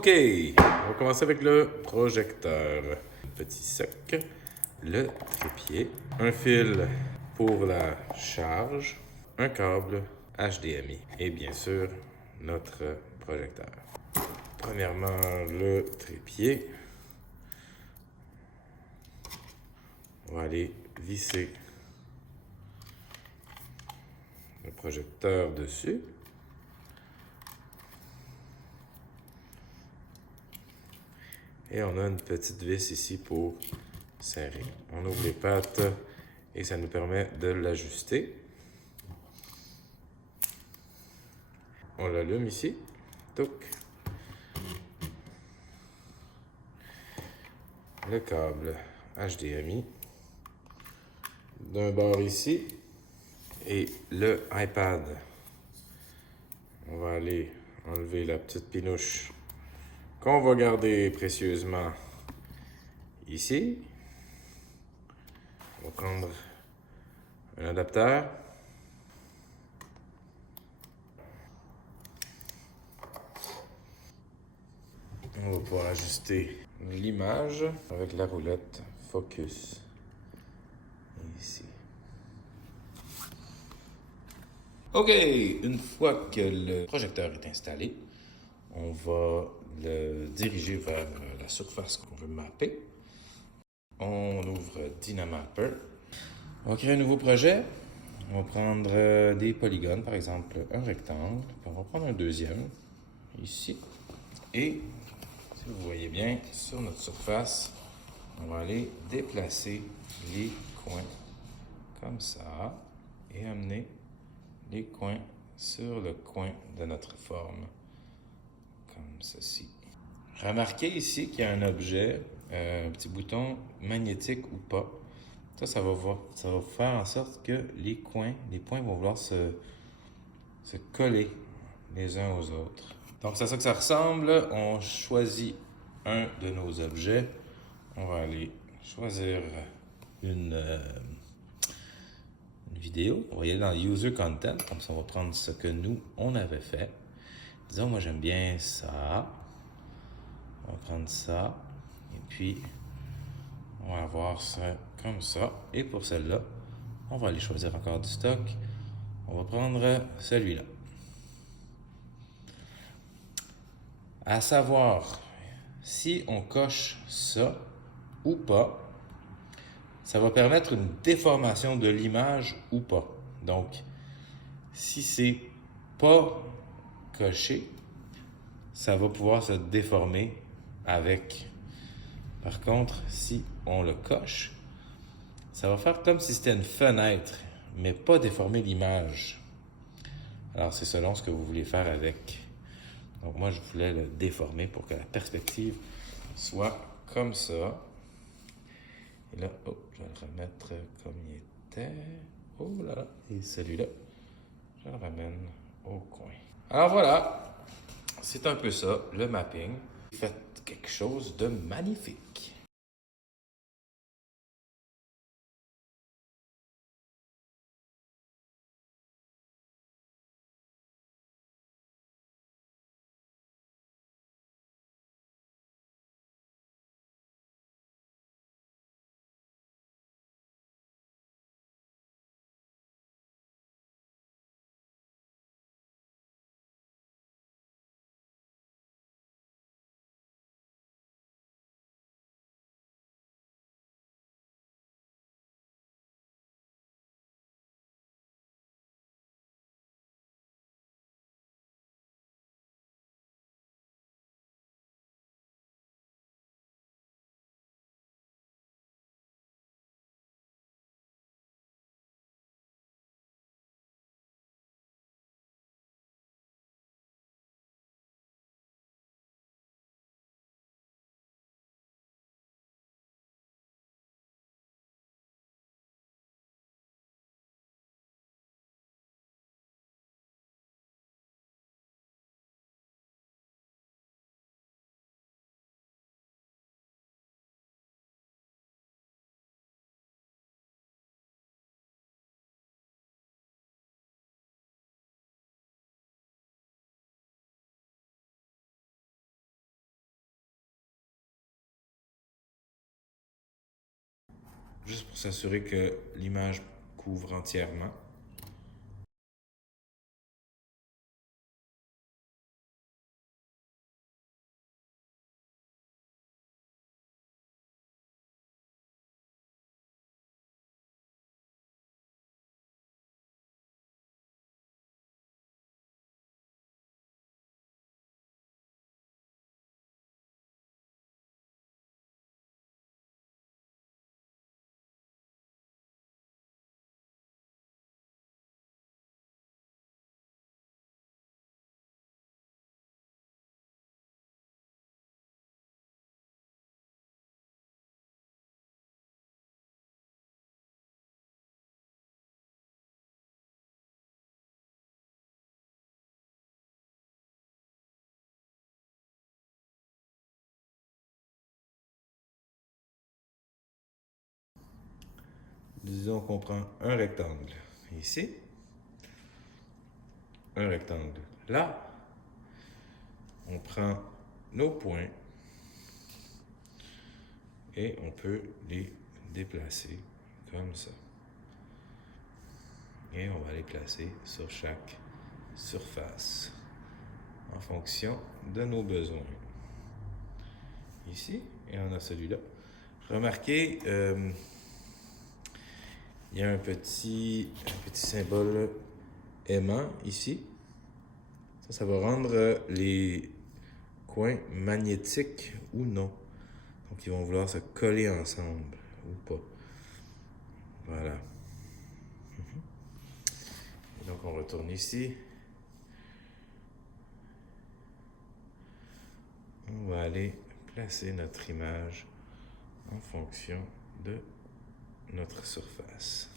OK, on va commencer avec le projecteur. Petit soc, le trépied, un fil pour la charge, un câble HDMI et bien sûr notre projecteur. Premièrement, le trépied. On va aller visser le projecteur dessus. Et on a une petite vis ici pour serrer. On ouvre les pattes et ça nous permet de l'ajuster. On l'allume ici. Touc. Le câble HDMI. D'un bord ici. Et le iPad. On va aller enlever la petite pinouche qu'on va garder précieusement ici. On va prendre un adaptateur. On va pouvoir ajuster l'image avec la roulette focus ici. OK, une fois que le projecteur est installé, on va le diriger vers la surface qu'on veut mapper. On ouvre Dynamapper. On va créer un nouveau projet. On va prendre des polygones, par exemple un rectangle. Puis on va prendre un deuxième, ici. Et, si vous voyez bien, sur notre surface, on va aller déplacer les coins comme ça et amener les coins sur le coin de notre forme, comme ceci. Remarquez ici qu'il y a un objet, un petit bouton magnétique ou pas. Ça va faire en sorte que les points vont vouloir se coller les uns aux autres. Donc, c'est à ça que ça ressemble. On choisit un de nos objets. On va aller choisir une vidéo. On va y aller dans User Content. Comme ça, on va prendre ce que nous, on avait fait. Disons, moi, j'aime bien ça. On va prendre ça. Et puis, on va avoir ça comme ça. Et pour celle-là, on va aller choisir encore du stock. On va prendre celui-là. À savoir, si on coche ça ou pas, ça va permettre une déformation de l'image ou pas. Donc, si c'est pas coché, ça va pouvoir se déformer avec. Par contre, si on le coche, ça va faire comme si c'était une fenêtre, mais pas déformer l'image. Alors, c'est selon ce que vous voulez faire avec. Donc, moi, je voulais le déformer pour que la perspective soit comme ça. Et là, je vais le remettre comme il était. Oh là là. Et celui-là, je le ramène au coin. Alors voilà, c'est un peu ça, le mapping. Faites quelque chose de magnifique. juste pour s'assurer que l'image couvre entièrement. Disons qu'on prend un rectangle ici, un rectangle là. On prend nos points et on peut les déplacer comme ça. Et on va les placer sur chaque surface en fonction de nos besoins. Ici, et on a celui-là. Remarquez, il y a un petit symbole aimant ici. Ça va rendre les coins magnétiques ou non. Donc, ils vont vouloir se coller ensemble ou pas. Voilà. Et donc, on retourne ici. On va aller placer notre image en fonction de notre surface.